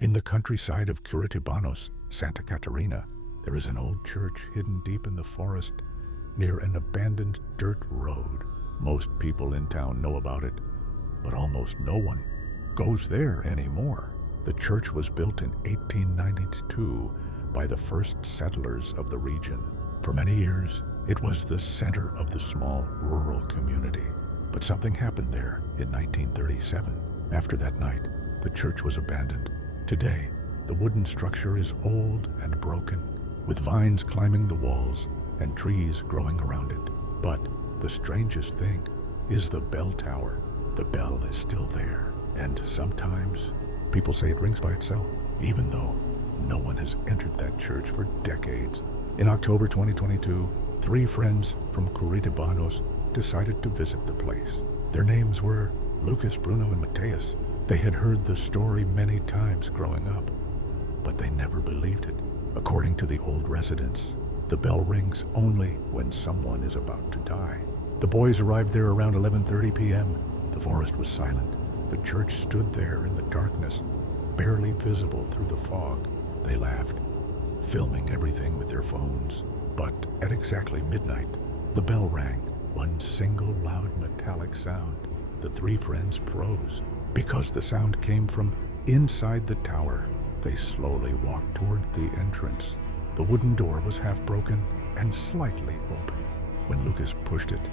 In the countryside of Curitibanos, Santa Catarina, there is an old church hidden deep in the forest near an abandoned dirt road. Most people in town know about it, but almost no one goes there anymore. The church was built in 1892 by the first settlers of the region. For many years, it was the center of the small rural community. But something happened there in 1937. After that night, the church was abandoned. Today, the wooden structure is old and broken, with vines climbing the walls and trees growing around it. But the strangest thing is the bell tower. The bell is still there, and sometimes people say it rings by itself, even though no one has entered that church for decades. In October 2022, 3 friends from Curitibanos decided to visit the place. Their names were Lucas, Bruno, and Mateus. They had heard the story many times growing up, but they never believed it. According to the old residents, the bell rings only when someone is about to die. The boys arrived there around 11:30 p.m. The forest was silent. The church stood there in the darkness, barely visible through the fog. They laughed, filming everything with their phones. But at exactly midnight, the bell rang, one single loud metallic sound. The 3 friends froze. Because the sound came from inside the tower, they slowly walked toward the entrance. The wooden door was half broken and slightly open. When Lucas pushed it,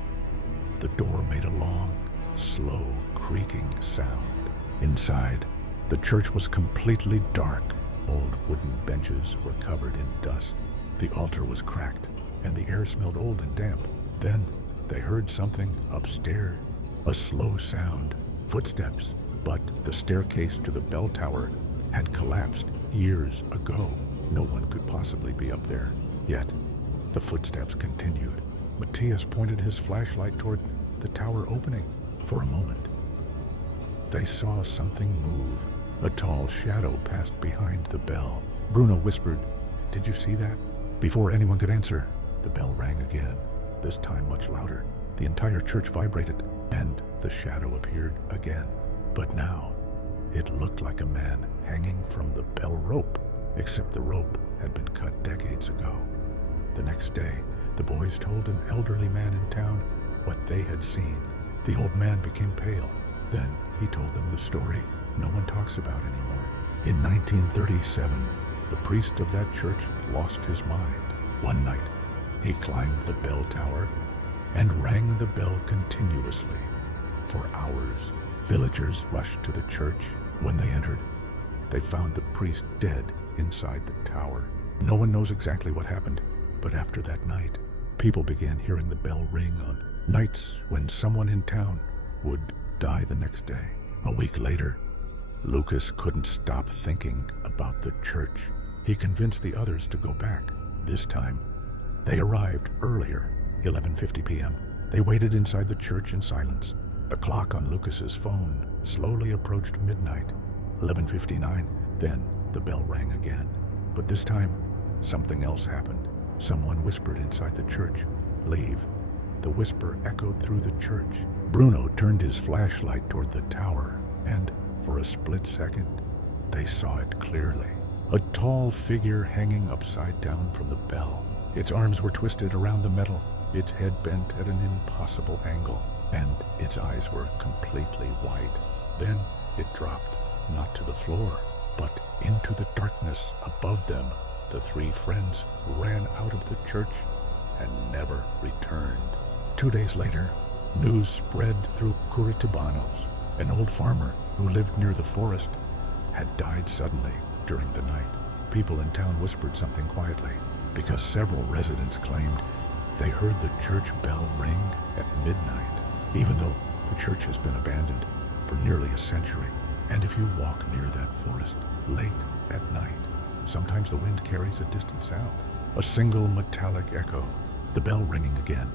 the door made a long, slow, creaking sound. Inside, the church was completely dark. Old wooden benches were covered in dust. The altar was cracked, and the air smelled old and damp. Then they heard something upstairs, a slow sound, footsteps. But the staircase to the bell tower had collapsed years ago. No one could possibly be up there. Yet, the footsteps continued. Matthias pointed his flashlight toward the tower opening. For a moment, they saw something move. A tall shadow passed behind the bell. Bruno whispered, "Did you see that?" Before anyone could answer, the bell rang again, this time much louder. The entire church vibrated, and the shadow appeared again. But now, it looked like a man hanging from the bell rope, except the rope had been cut decades ago. The next day, the boys told an elderly man in town what they had seen. The old man became pale. Then he told them the story no one talks about anymore. In 1937, the priest of that church lost his mind. One night, he climbed the bell tower and rang the bell continuously for hours. Villagers rushed to the church. When they entered, they found the priest dead inside the tower. No one knows exactly what happened, but after that night, people began hearing the bell ring on nights when someone in town would die the next day. A week later, Lucas couldn't stop thinking about the church. He convinced the others to go back. This time, they arrived earlier, 11:50 p.m. They waited inside the church in silence. The clock on Lucas's phone slowly approached midnight, 11:59. Then the bell rang again. But this time, something else happened. Someone whispered inside the church, "Leave." The whisper echoed through the church. Bruno turned his flashlight toward the tower, and for a split second, they saw it clearly. A tall figure hanging upside down from the bell. Its arms were twisted around the metal, its head bent at an impossible angle, and its eyes were completely white. Then it dropped, not to the floor, but into the darkness above them. The 3 friends ran out of the church and never returned. 2 days later, news spread through Curitibanos. An old farmer who lived near the forest had died suddenly during the night. People in town whispered something quietly because several residents claimed they heard the church bell ring at midnight, even though the church has been abandoned for nearly a century. And if you walk near that forest late at night, sometimes the wind carries a distant sound, a single metallic echo, the bell ringing again.